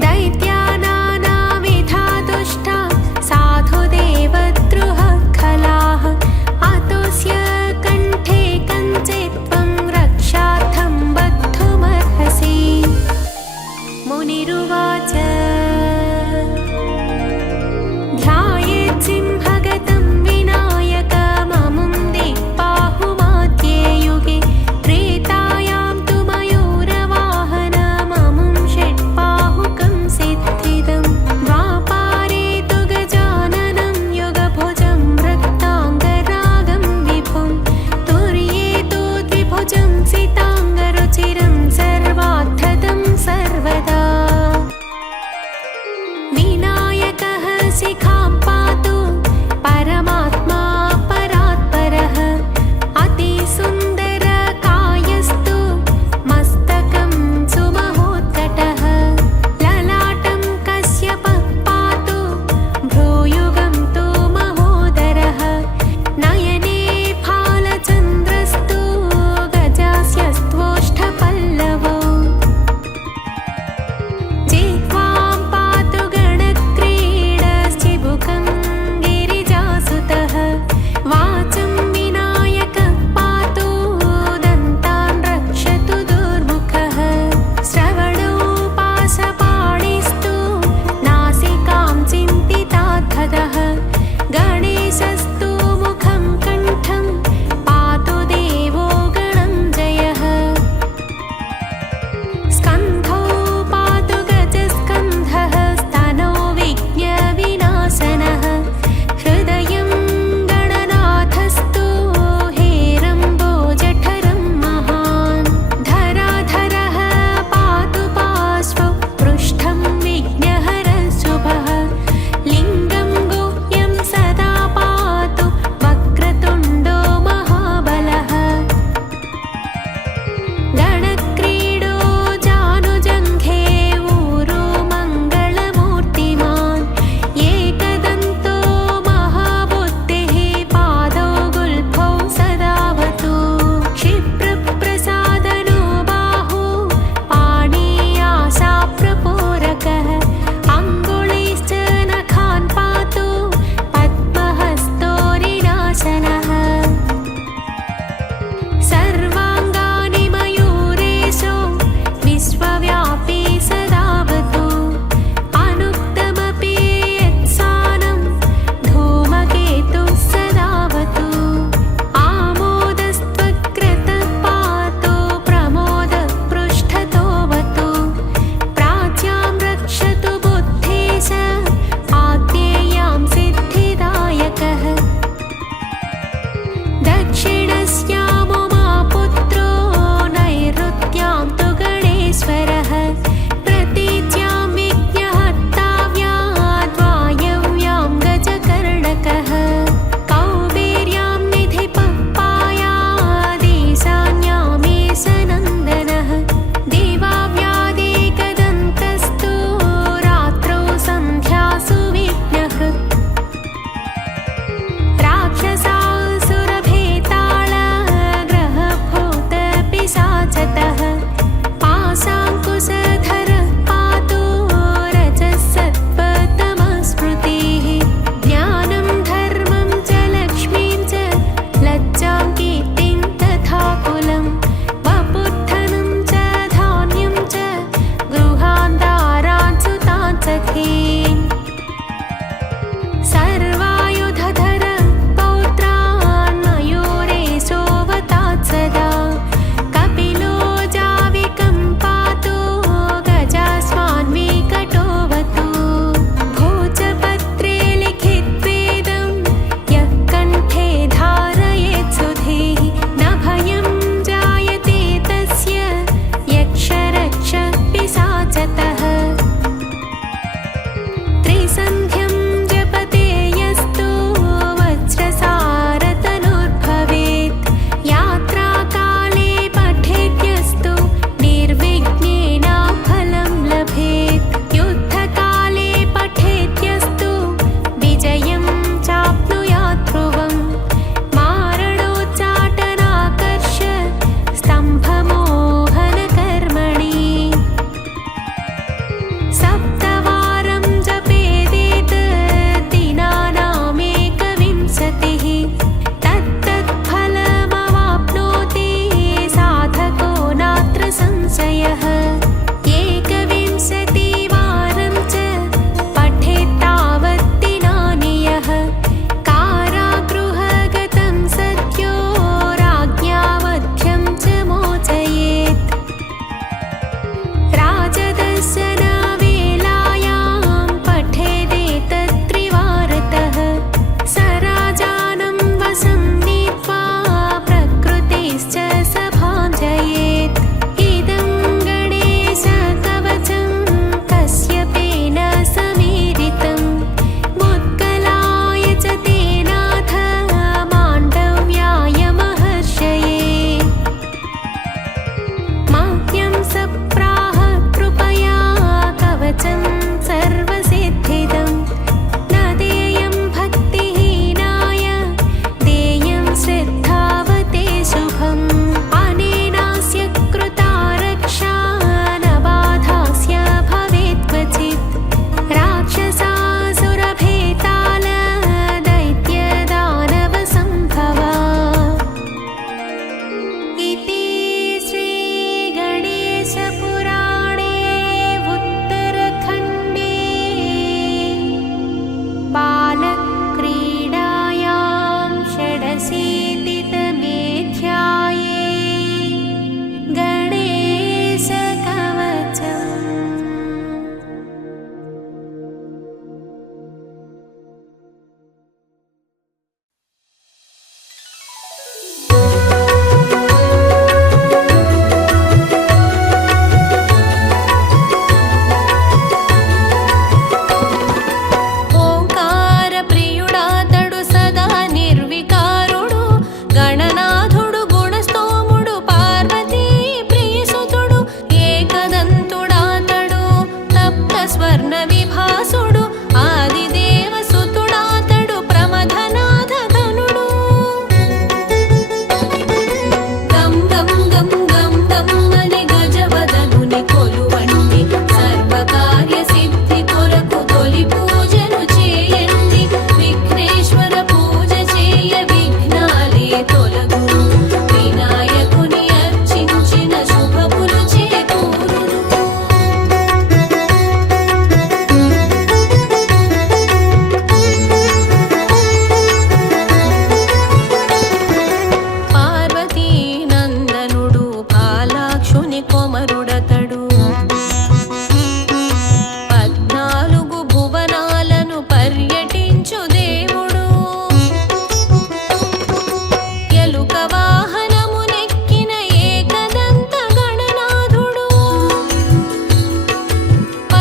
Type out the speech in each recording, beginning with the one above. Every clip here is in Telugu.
दैत्या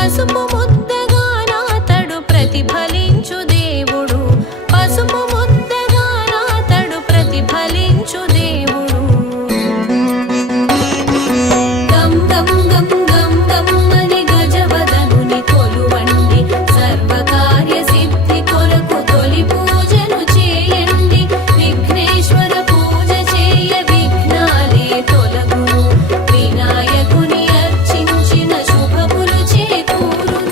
పసుపు ముద్దగానాతడు ప్రతిఫలించు దేవుడు, పసుపు ముద్దగానాతడు ప్రతిఫలించు దేవుడు. గం గం గం గం గం అని గజవదనుని కొలువండి, సర్వకార్య సిద్ధి కొరకు తొలి పూజను చేయండి. విఘ్నేశ్వర పూజ చేయ విఘ్నాలే తొలగును, వినాయకుని అర్చించిన శుభములు చేకూరును.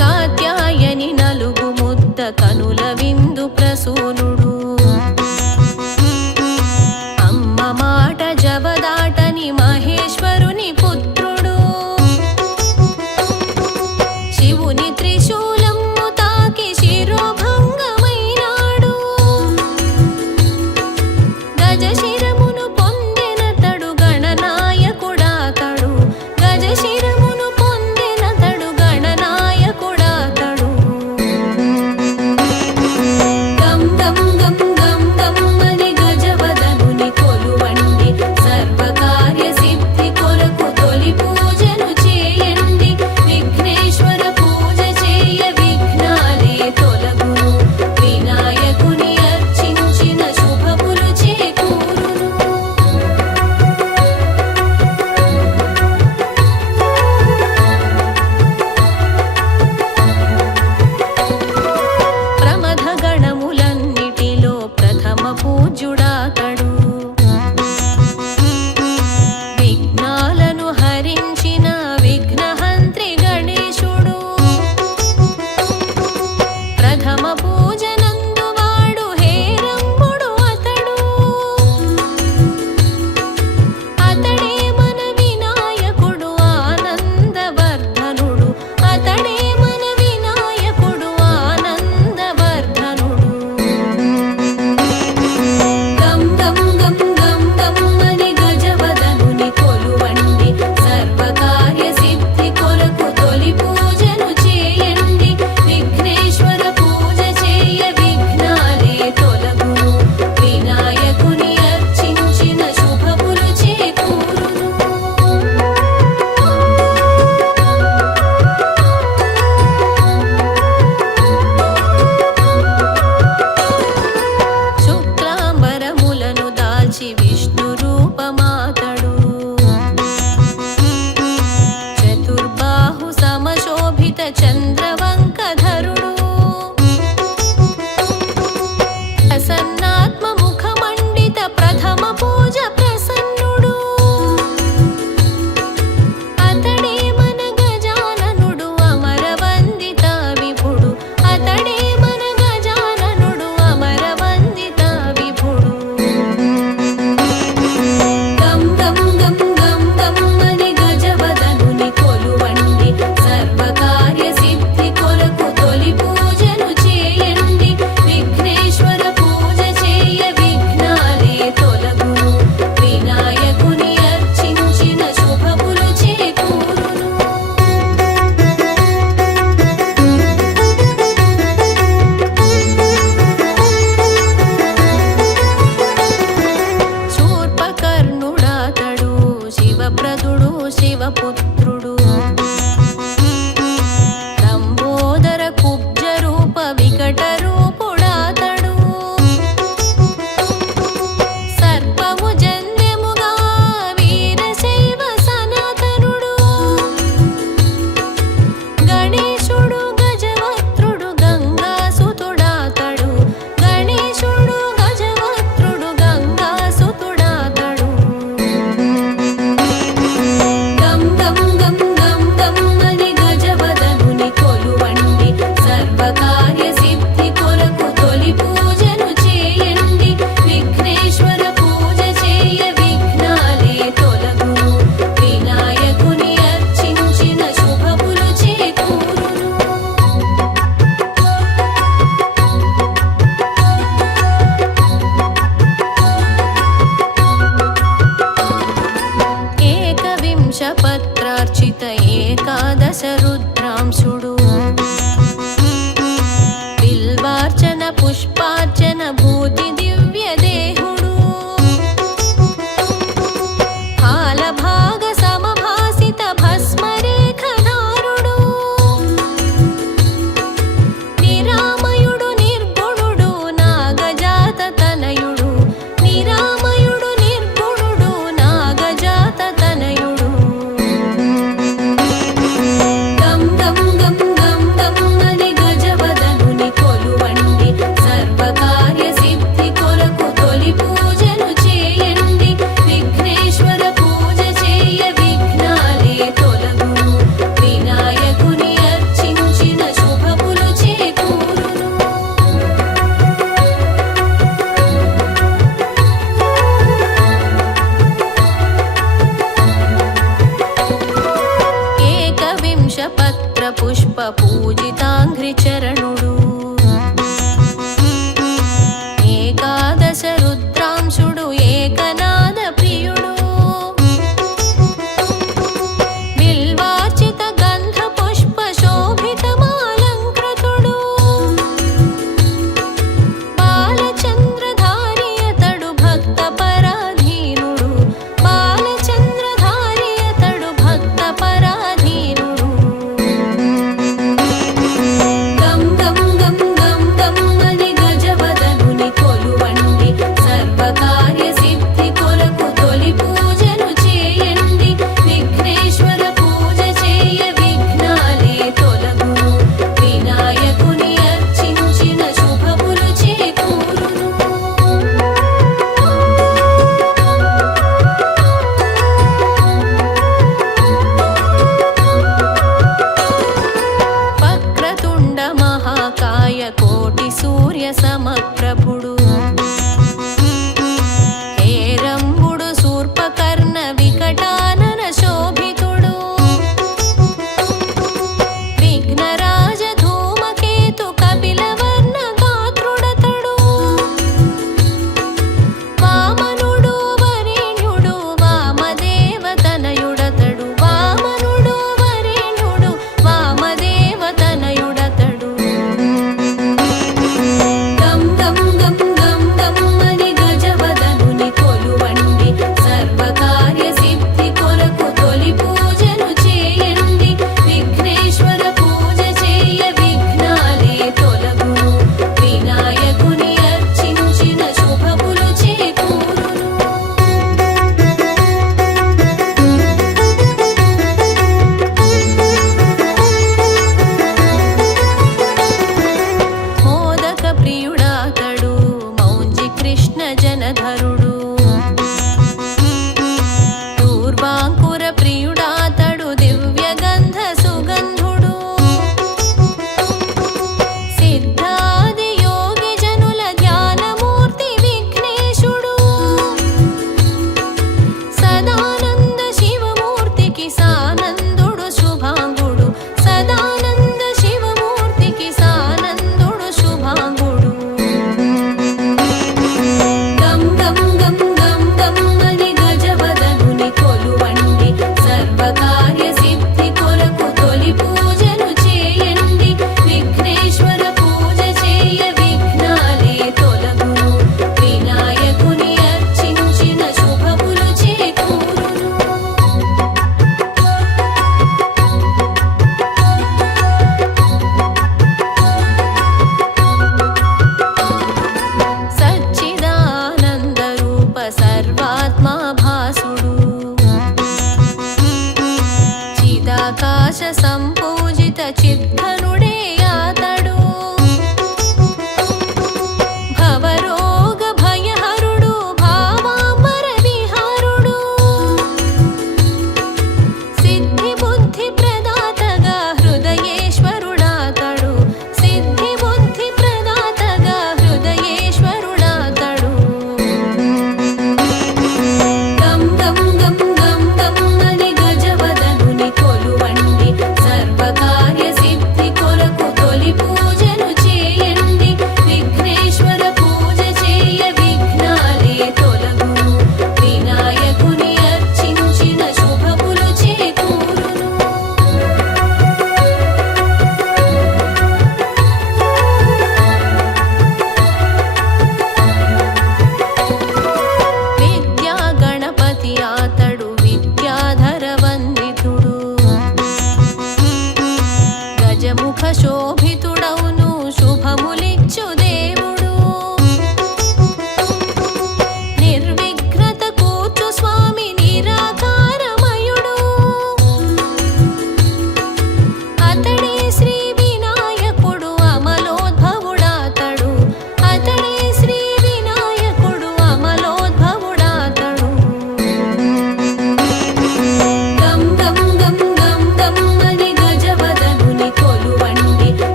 కాత్యాయని నలుగు ముద్ద కనుల విందు ప్రసూనుడు, అమ్మ మాట జవదాటని మహేశ్వరుని పుత్రుడు. శివుని త్రిశూలము తాకి శిరోభంగమైనాడు, గజశిరమును పొందెనతడు గణనాయకుడాతడు, గజశిరమును పొందెనతడు గణనాయకుడాతడు. గం గం గం ప్రభుడు హేరంబుడు శూర్పకర్ణ వికటానన శోభితుడు విఘ్నరాజ ధూమకేతు కపిలవర్ణ గాత్రుడతడు వామనుడు వరేణ్యుడు వామదేవ తనయుడతడు వామనుడు వరేణ్యుడు వామదేవ తనయుడతడు గం గం గం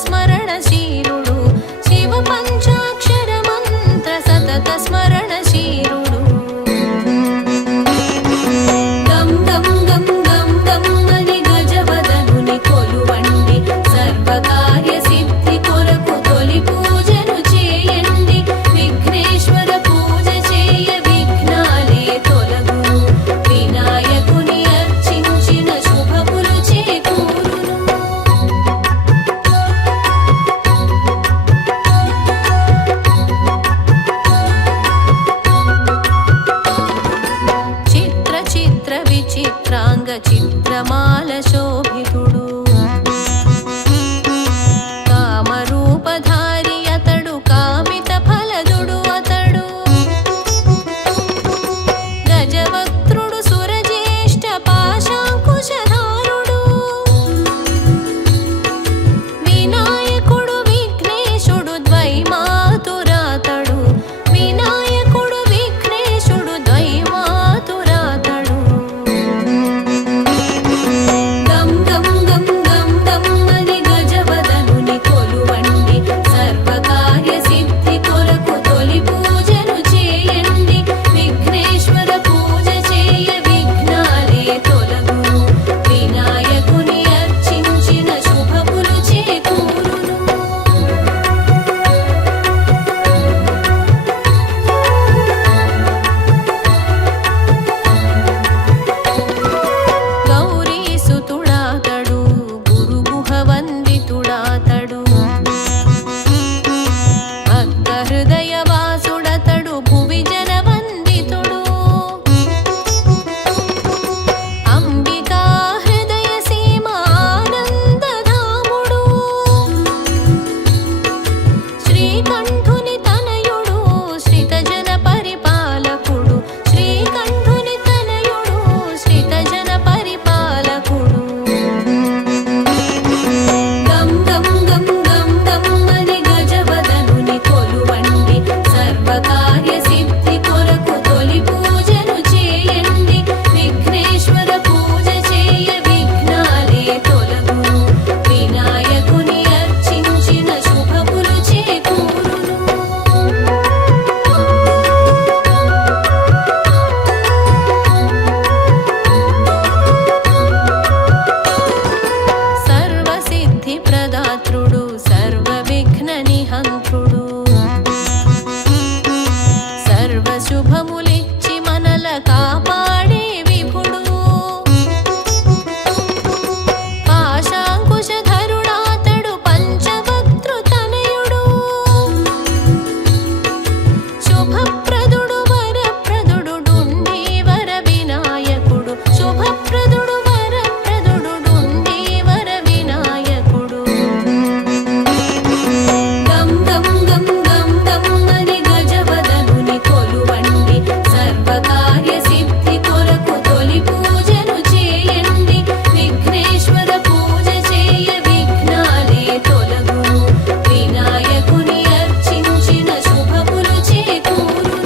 స్మరణశీలుడు శివ పంచాక్షర మంత్ర సతత స్మరణశీలుడు గం గం గం గం గం అని గజవదనుని కొలువండి సర్వకార్య సిద్ధి కొరకు తొలి పూజను చేయండి విఘ్నేశ్వర పూజ చేయ విఘ్నాలే తొలగును వినాయకుని అర్చించిన శుభములు చేకూరును చిత్ర చిత్ర విచిత్రాంగ చిత్రమాల శోభితుడు కామరూపధారి అతడు కామిత ఫలదుడు అతడు గజవక్త్రుడు సురజ్యేష్ఠ పాశాంకుశధారుడు వినాయకుడు విఘ్నేశుడు ద్వైమాతురాతడు వినాయకుడు విఘ్నేశుడు ద్వైమాతురాతడు గం గం గం గం గం అని గజవదనుని కొలువండి సర్వకార్య సిద్ధి కొరకు తొలి పూజను చేయండి విఘ్నేశ్వర పూజ చేయ విఘ్నాలే తొలగును వినాయకుని అర్చించిన శుభములు చేకూరును గౌరీసుతుడాతడు గురుగుహ వందితుడాతడు భక్త హృదయ వాసుడతడు భువి జన వందితుడు అంబికా హృదయ సీమ ఆనందధాముడు శ్రీకంఠుని తనయుడు శ్రితజన పరిపాలకుడు శ్రీకంఠుని తనయుడు శ్రితజన పరిపాలకుడు గం గం గం గం గం అని గజవదనుని కొలువండి సర్వకార్య సిద్ధి కొరకు తొలి పూజను చేయండి విఘ్నేశ్వర పూజ చేయ విఘ్నాలే తొలగును వినాయకుని అర్చించిన శుభములు చేకూరును సర్వసిద్ధి ప్రదాతృడు సర్వ విఘ్న నిహంత్రుడు సర్వ శుభములిచ్చి మనల కాపాడే విభుడు పాశాంకుశధరుడాతడు పంచవక్త్రు తనయుడు శుభప్రదుడు వరప్రదుడు డుండీవర వినాయకుడు శుభప్రదుడు వరప్రదుడు డుండీవర వినాయకుడు గం గం గం గం గం అని గజవదనుని కొలువండి సర్వకార్య సిద్ధి కొరకు తొలి పూజను చేయండి విఘ్నేశ్వర పూజ చేయ విఘ్నాలే తొలగును వినాయకుని అర్చించిన శుభములు చేకూరును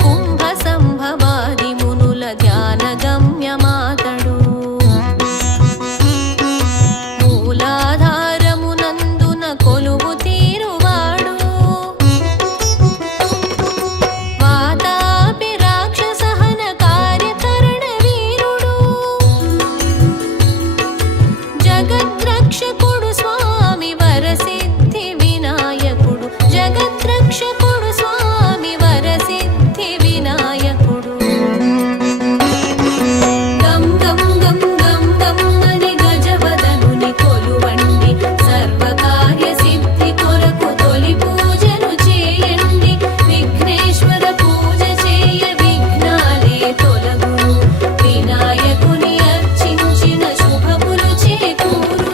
కుంభ సంభవాది మునుల ధ్యాన గమ్యమాతడు మూలాధారమునందున కొలువు తీరువాడు వాతాపి రాక్షసహన కార్యకరణ వీరుడు జగద్రక్షకుడు స్వామి వరసిద్ధి వినాయకుడు జగద్రక్షకుడు స్వామి వరసిద్ధి వినాయకుడు గం గం గం గం గం అని గజవదనుని కొలువండి సర్వకార్య సిద్ధి కొరకు తొలి పూజను చేయండి విఘ్నేశ్వర పూజ చేయ విఘ్నాలే తొలగును వినాయకుని అర్చించిన శుభములు చేకూరును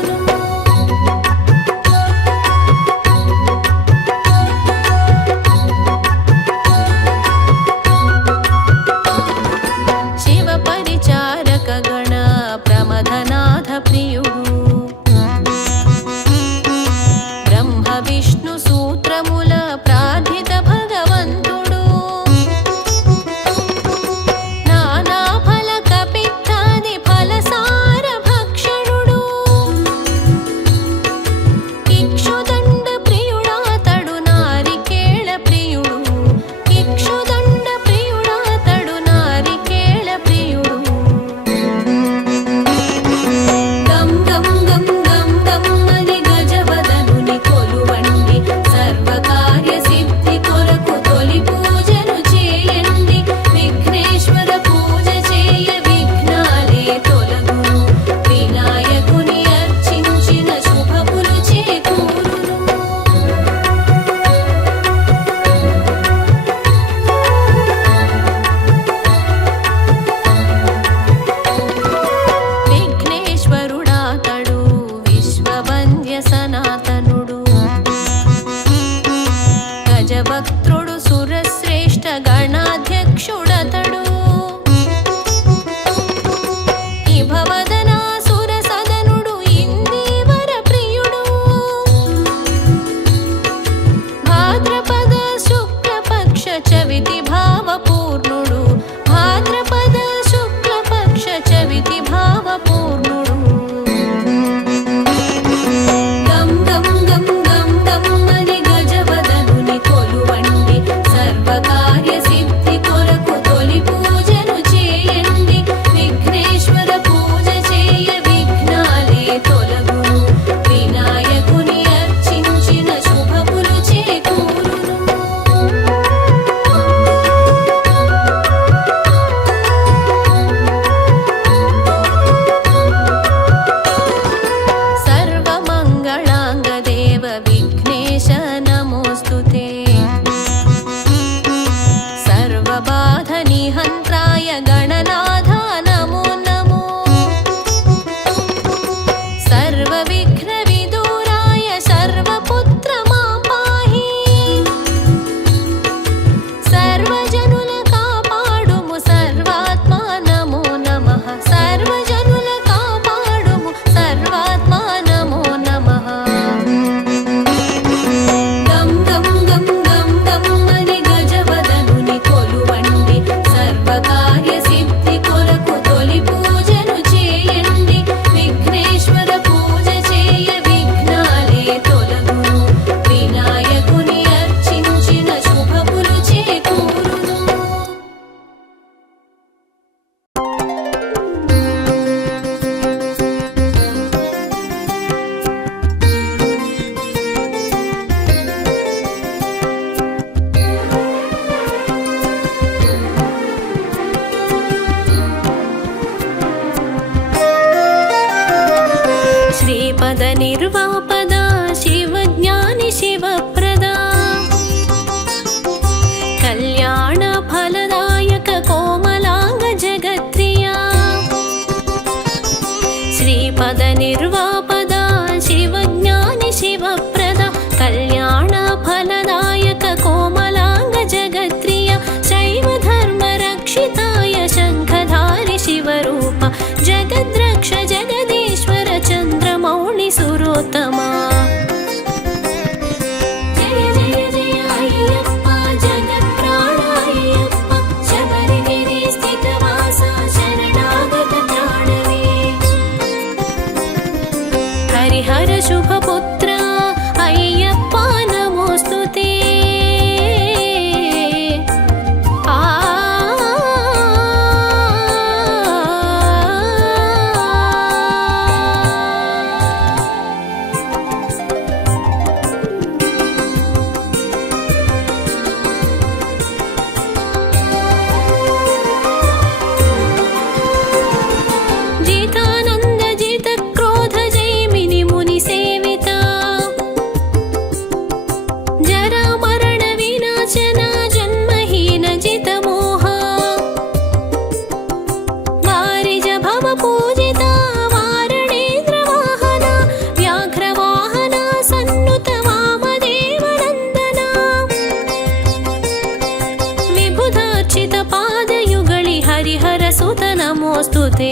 नमोऽस्तु ते।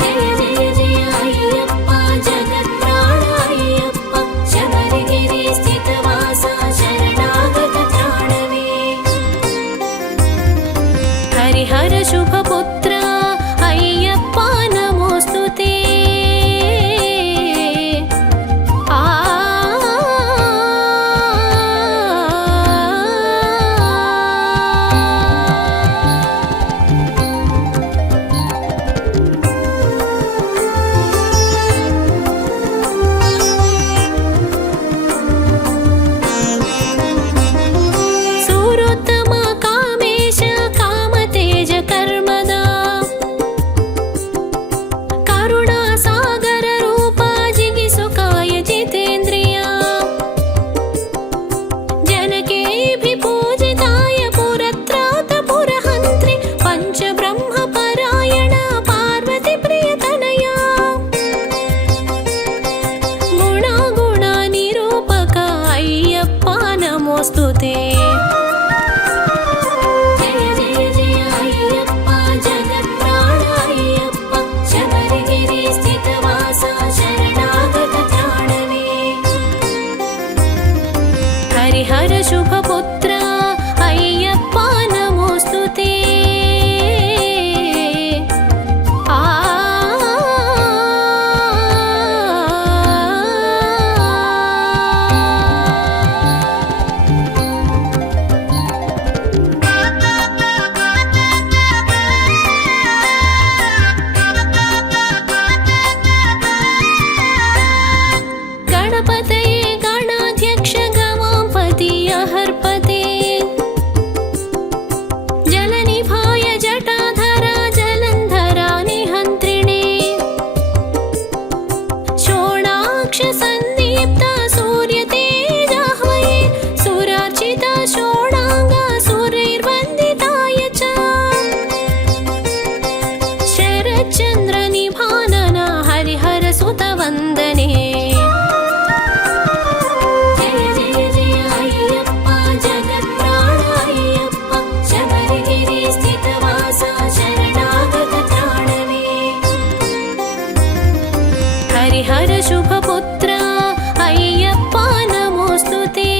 जय जय जय अय्यप्प जगत्प्राण अय्यप्प शबरिगिरि स्थितवासा शरणागत त्राणवे। हरिहर शुभपुत्र अय्यप्प नमोऽस्तु ते। नमोऽस्तु ते। जय जय जय अय्यप्प जगत्प्राण अय्यप्प शबरिगिरि स्थितवासा शरणागत त्राणवे। हरिहर शुभपुत्र अय्यप्प नमोऽस्तु ते। हरिहर शुभपुत्र अय्यप्प नमोऽस्तु ते।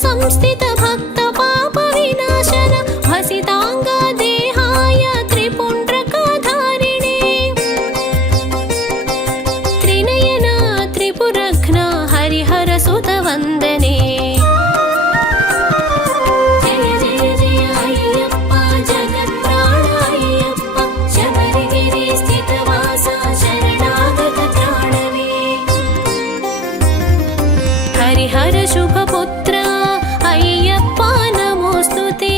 संस्थित भक्त पाप विनाशन भसितांग देहाय त्रिपुंड्रकाधारिणे। त्रिनयना त्रिपुरघ्न हरिहर सुत वंदने। जय जय जय अय्यप्प जगत्प्राण अय्यप्प शबरिगिरि स्थितवासा शरणागत त्राणवे। हरिहर शुभपुत्र अय्यप्प नमोऽस्तु ते।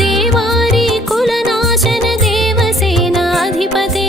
देवारी कुलनाशन देवसेनाधिपते।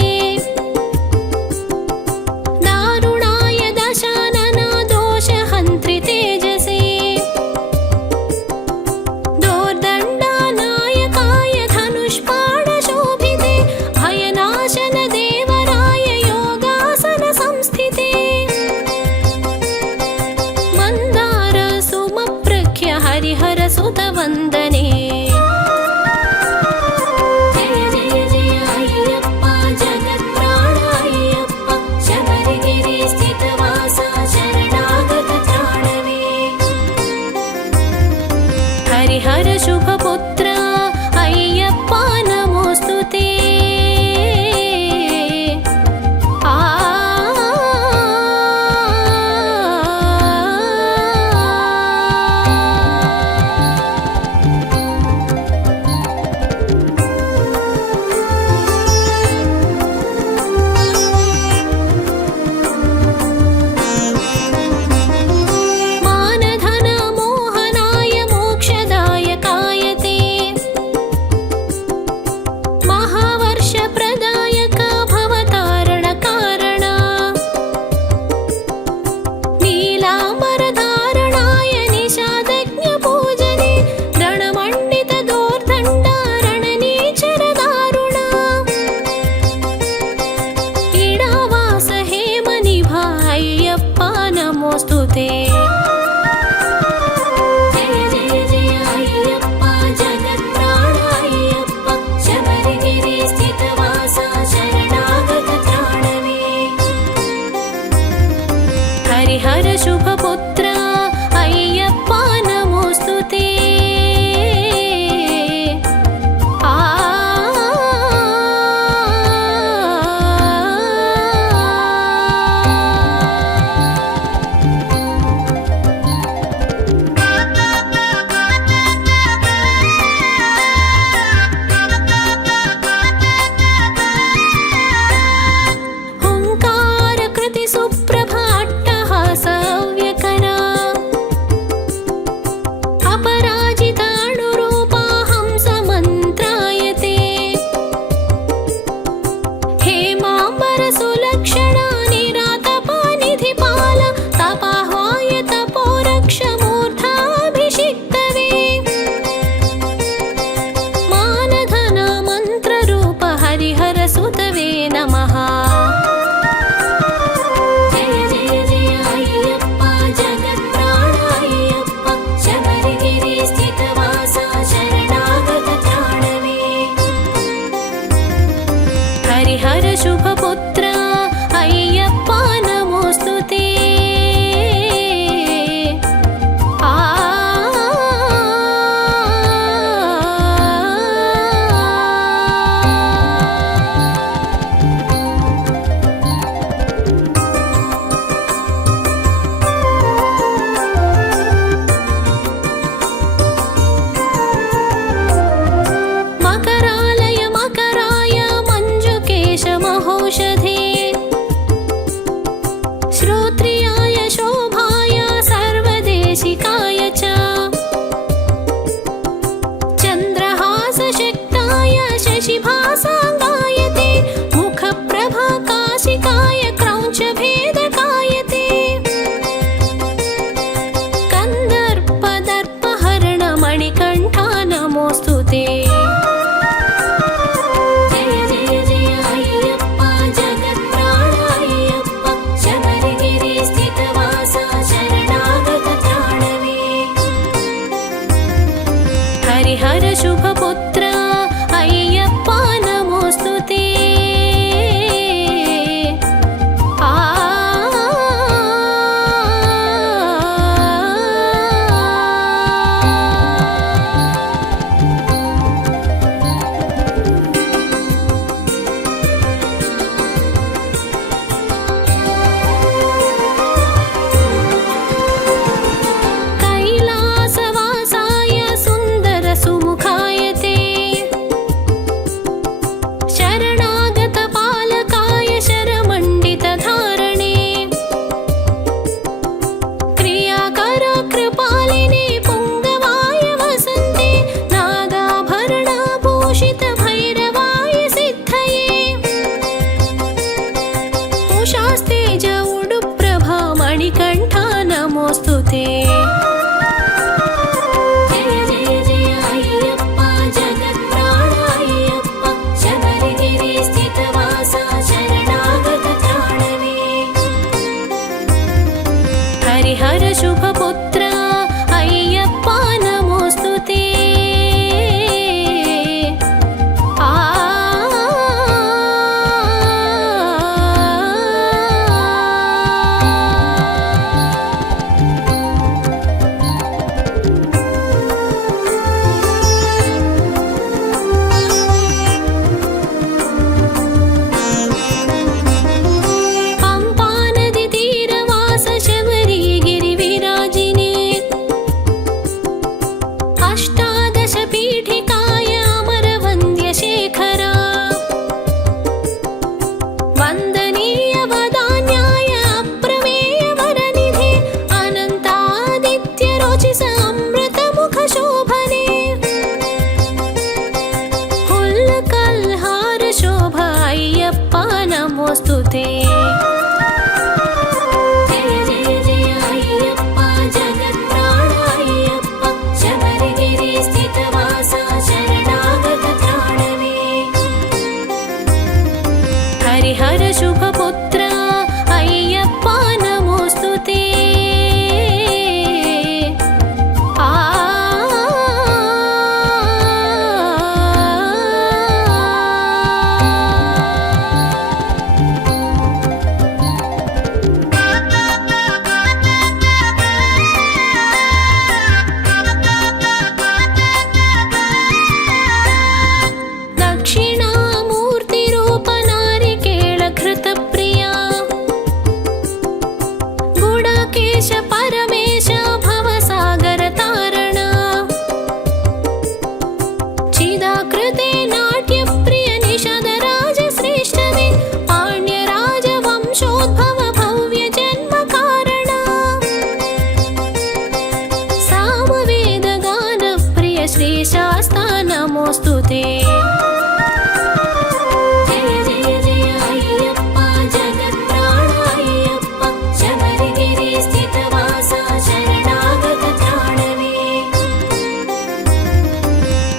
हरिहर शुभपुत्र अय्यप्प नमोऽस्तु ते। हरिहर शुभपुत्र अय्यप्पा नमोऽस्तु ते। शास्तेज उडुप्रभा मणिकण्ठा नमोऽस्तु ते। जय जय जय अय्यप्पा जगत्प्राण अय्यप्पा शबरिगिरि स्थितवासा शरणागत त्राणवे। हरिहर शुभपुत्र अय्यप्पा नमोऽस्तु ते। नमोऽस्तु ते। जय जय जय अय्यप्पा जगत्प्राण अय्यप्पा शबरिगिरि स्थितवासा शरणागत त्राणवे। हरिहर शुभपुत्र अय्यप्पा नमोऽस्तु ते। परमेश भवसागर तारण चिदाकृते नाट्यप्रिय निषदराज श्रेष्ठवे पाण्यराज वंशोद्भव भव्य जन्म कारण सामवेद गान प्रिय श्रीशास्ता नमोऽस्तु ते।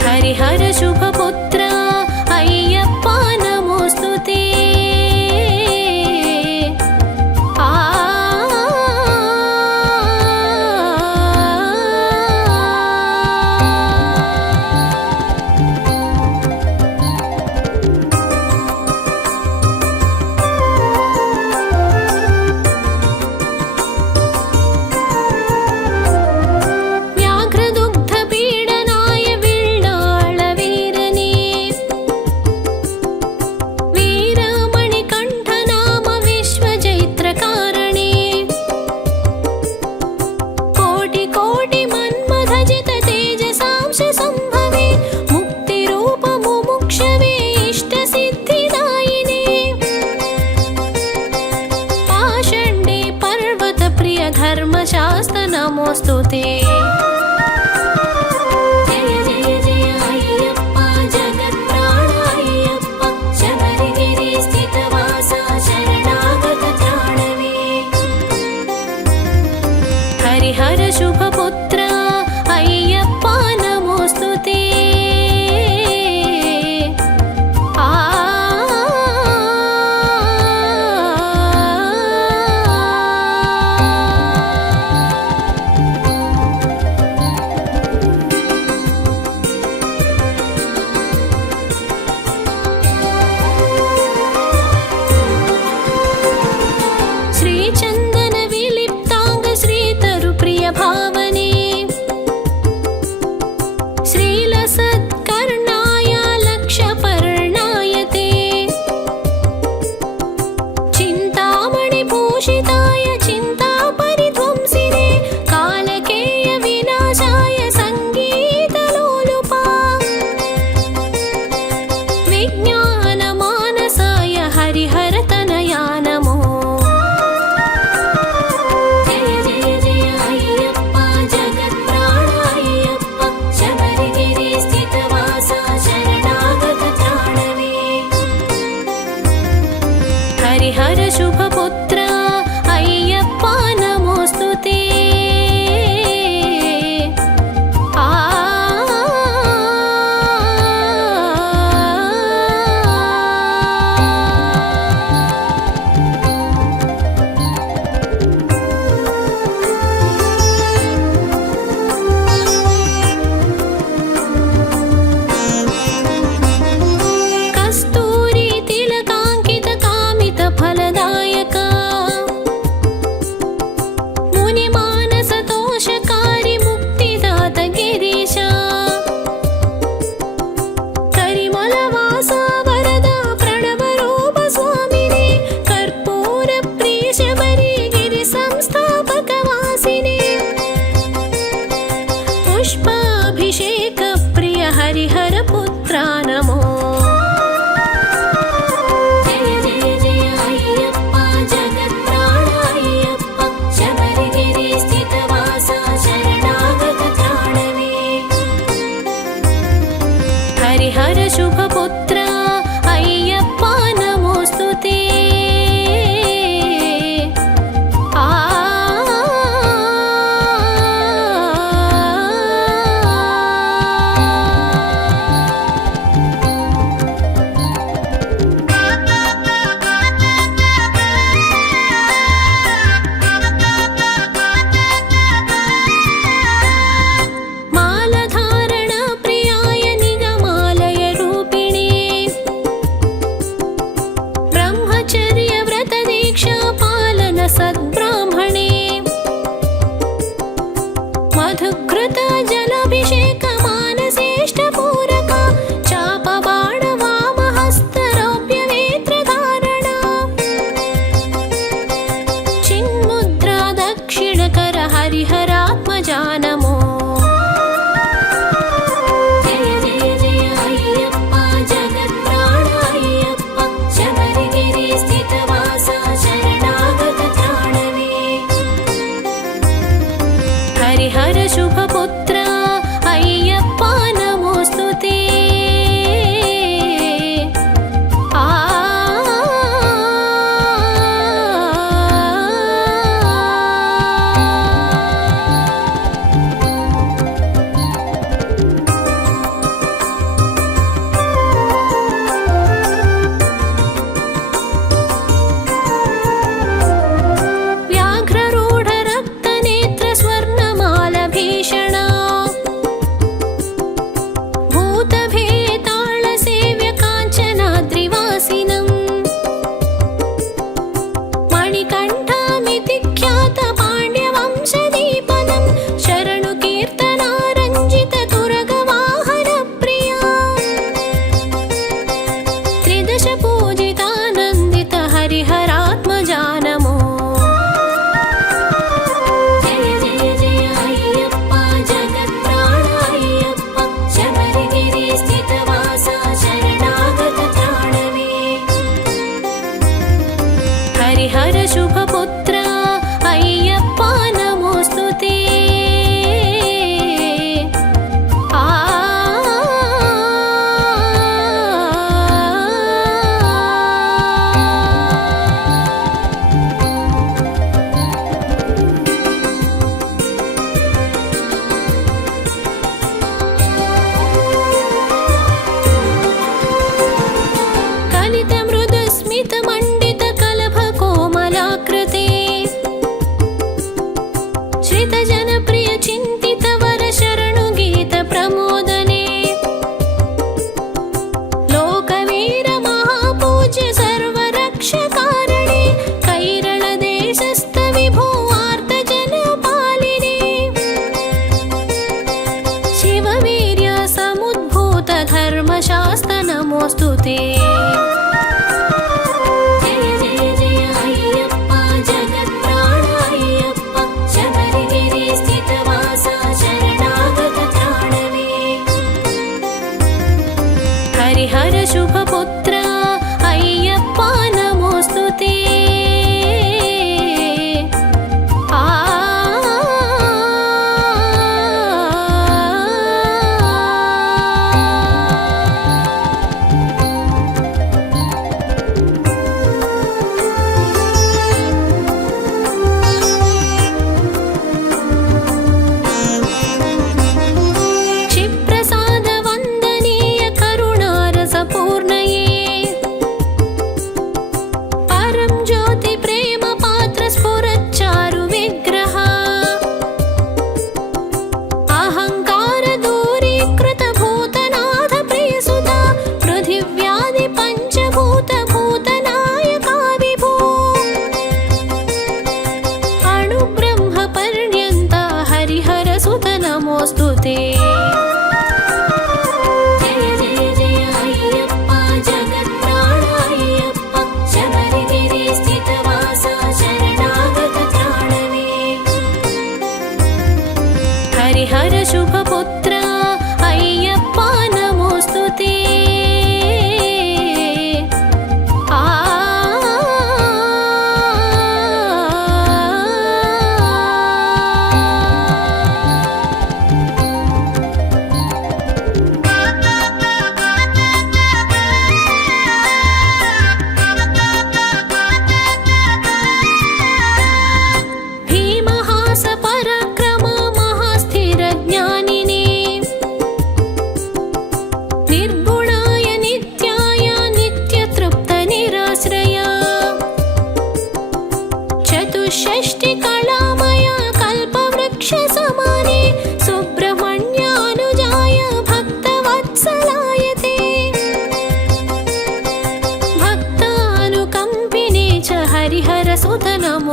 हरिहर शुभपुत्र अय्यप्पा नमोऽस्तु ते। व्याघ्रदुग्ध पीडनाय विल्लाळ वीरने पुष्पाभिषेक प्रिय हरिहर पुत्रा नमो। जय जय जय अय्यप्पा जगत्प्राण अय्यप्पा शबरिगिरि स्थितवासा शरणागत त्राणवे। हरिहर शुभपुत्रा अय्यप्पा नमोस्तुते। मधुकृत जलाभिषेक मानसेष्ट पूरका चापबाण वामहस्तरौप्य नेत्रधारणा। चिन्मुद्रा दक्षिणकर हरिहरात्मजा नमो। जय जय जय अय्यप्पा जगत्प्राण अय्यप्पा शबरिगिरि स्थितवासा शरणागत त्राणवे। हरिहर शुभपुत्रा अय्यप्पा नमोस्तुते। व्याघ्ररूढ रक्तनेत्र स्वर्णमाल भीषणा भूतभेताळ सेव्य काञ्चनाद्रिवासिनम्। मणिकण्ठामिति ख्यात पाण्ड्यवंशदीपनं शरणु कीर्तनारञ्जित तुरगवाहन प्रिया। त्रिदश पूजितानन्दित हरिहरात्मजा नमो। जय जय जय अय्यप्पा जगत्प्राण अय्यप्पा शबरिगिरि स्थितवासा शरणागत त्राणवे। हरिहर शुभपुत्रा अय्यप्पा नमोस्तुते। कलित मृद स्मित मंडित कलभ कोमलाकृते श्रित जनप्रिय चिंतित वर शरणु गीत प्रमोदने। लोकवीर महापूज्य सर्वरक्षकारणे कैरळ देशस्थ विभो आर्त जनपालिने। शिववीर्य समुद्भूत धर्मशास्त्र नमोस्तुते। जय जय जय अय्यप्पा जगत्प्राण अय्यप्पा शबरिगिरि स्थितवासा शरणागत त्राणवे। हरिहर शुभपुत्रा अय्यप्पा नमोस्तुते।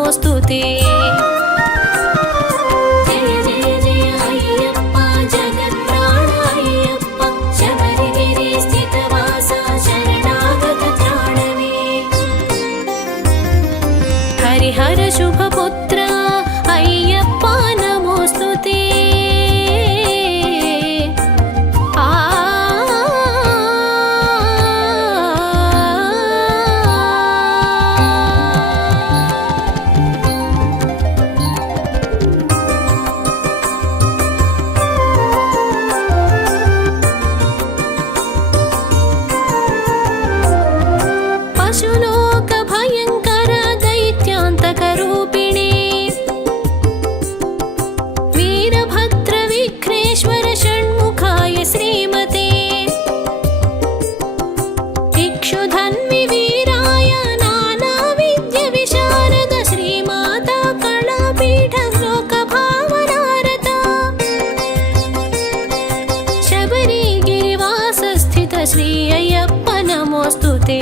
नमोऽस्तु ते। जय जय जय अय्यप्प जगत्प्राण अय्यप्प शबरिगिरि स्थितवासा शरणागत त्राणवे। हरिहर शुभपुत्र अय्यप्प नमोऽस्तु ते। पशुलोक भयंकर दैत्यांतक रूपिणे वीरभद्र विघ्नेश्वर षण्मुखाय श्रीमते इक्षुधन्वि वीराय नानाविद्य विशारद श्रीमाता कलापीठ लोकभावनारता शबरिगिरिवास स्थित श्री अय्यप्प नमोऽस्तु ते।